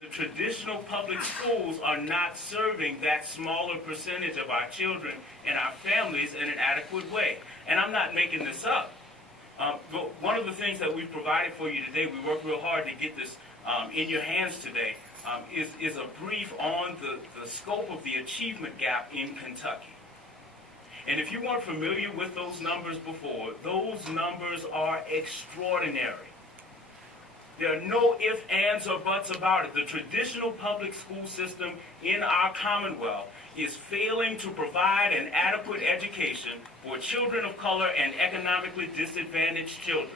The traditional public schools are not serving that smaller percentage of our children and our families in an adequate way. And I'm not making this up. One of the things that we've provided for you today, we worked real hard to get this in your hands today, is a brief on the scope of the achievement gap in Kentucky. And if you weren't familiar with those numbers before, those numbers are extraordinary. There are no ifs, ands, or buts about it. The traditional public school system in our Commonwealth is failing to provide an adequate education for children of color and economically disadvantaged children.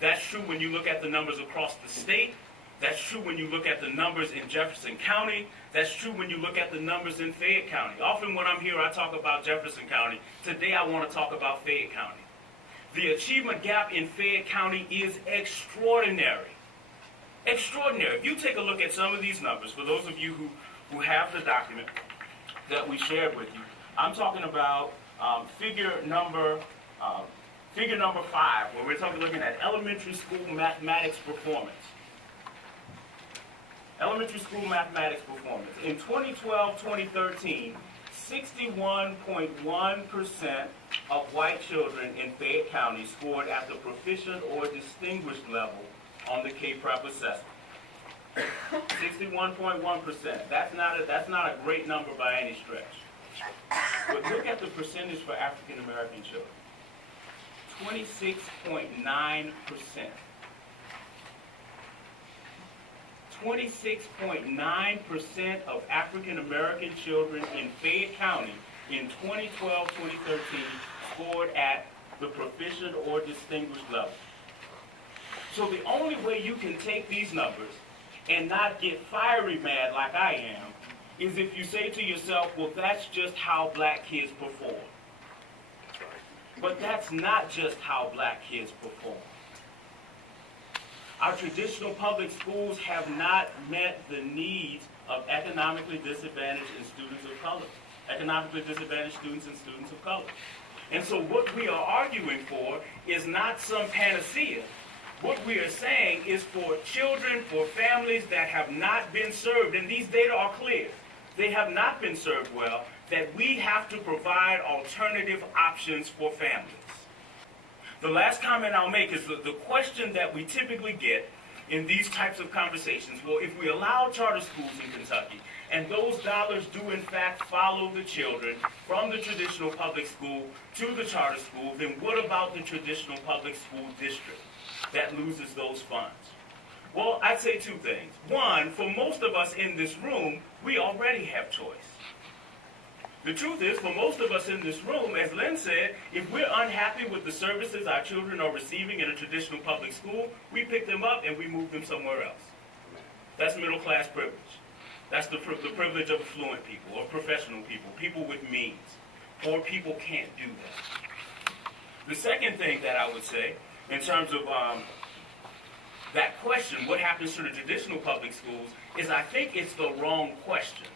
That's true when you look at the numbers across the state. That's true when you look at the numbers in Jefferson County. That's true when you look at the numbers in Fayette County. Often when I'm here, I talk about Jefferson County. Today, I want to talk about Fayette County. The achievement gap in Fayette County is extraordinary. Extraordinary. If you take a look at some of these numbers, for those of you who have the document that we shared with you, I'm talking about figure number 5, where we're looking at elementary school mathematics performance. Elementary school mathematics performance. In 2012-2013, 61.1% of white children in Fayette County scored at the proficient or distinguished level on the K-Prep assessment. 61.1%. That's not a great number by any stretch. But look at the percentage for African American children. 26.9%. 26.9% of African American children in Fayette County in 2012-2013 scored at the proficient or distinguished level. So the only way you can take these numbers and not get fiery mad like I am is if you say to yourself, well, that's just how black kids perform. But that's not just how black kids perform. Our traditional public schools have not met the needs of economically disadvantaged and students of color. Economically disadvantaged students and students of color. And so what we are arguing for is not some panacea. What we are saying is for children, for families that have not been served, and these data are clear, they have not been served well, that we have to provide alternative options for families. The last comment I'll make is the question that we typically get in these types of conversations, well, if we allow charter schools in Kentucky, and those dollars do in fact follow the children from the traditional public school to the charter school, then what about the traditional public school district that loses those funds? Well, I'd say two things. One, for most of us in this room, we already have choice. The truth is, for most of us in this room, as Lynn said, if we're unhappy with the services our children are receiving in a traditional public school, we pick them up and we move them somewhere else. That's middle class privilege. That's the privilege of affluent people, of professional people, people with means. Poor people can't do that. The second thing that I would say, in terms of that question, what happens to the traditional public schools, is I think it's the wrong question.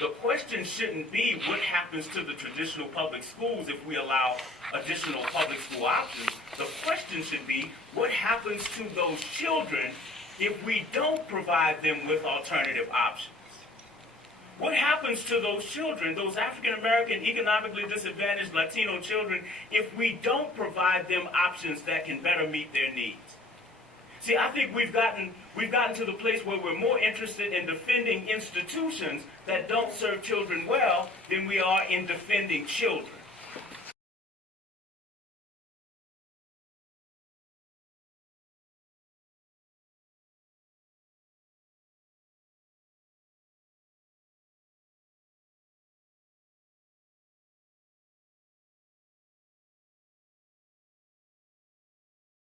The question shouldn't be what happens to the traditional public schools if we allow additional public school options. The question should be what happens to those children if we don't provide them with alternative options. What happens to those children, those African American, economically disadvantaged Latino children, if we don't provide them options that can better meet their needs? See, I think we've gotten to the place where we're more interested in defending institutions that don't serve children well than we are in defending children.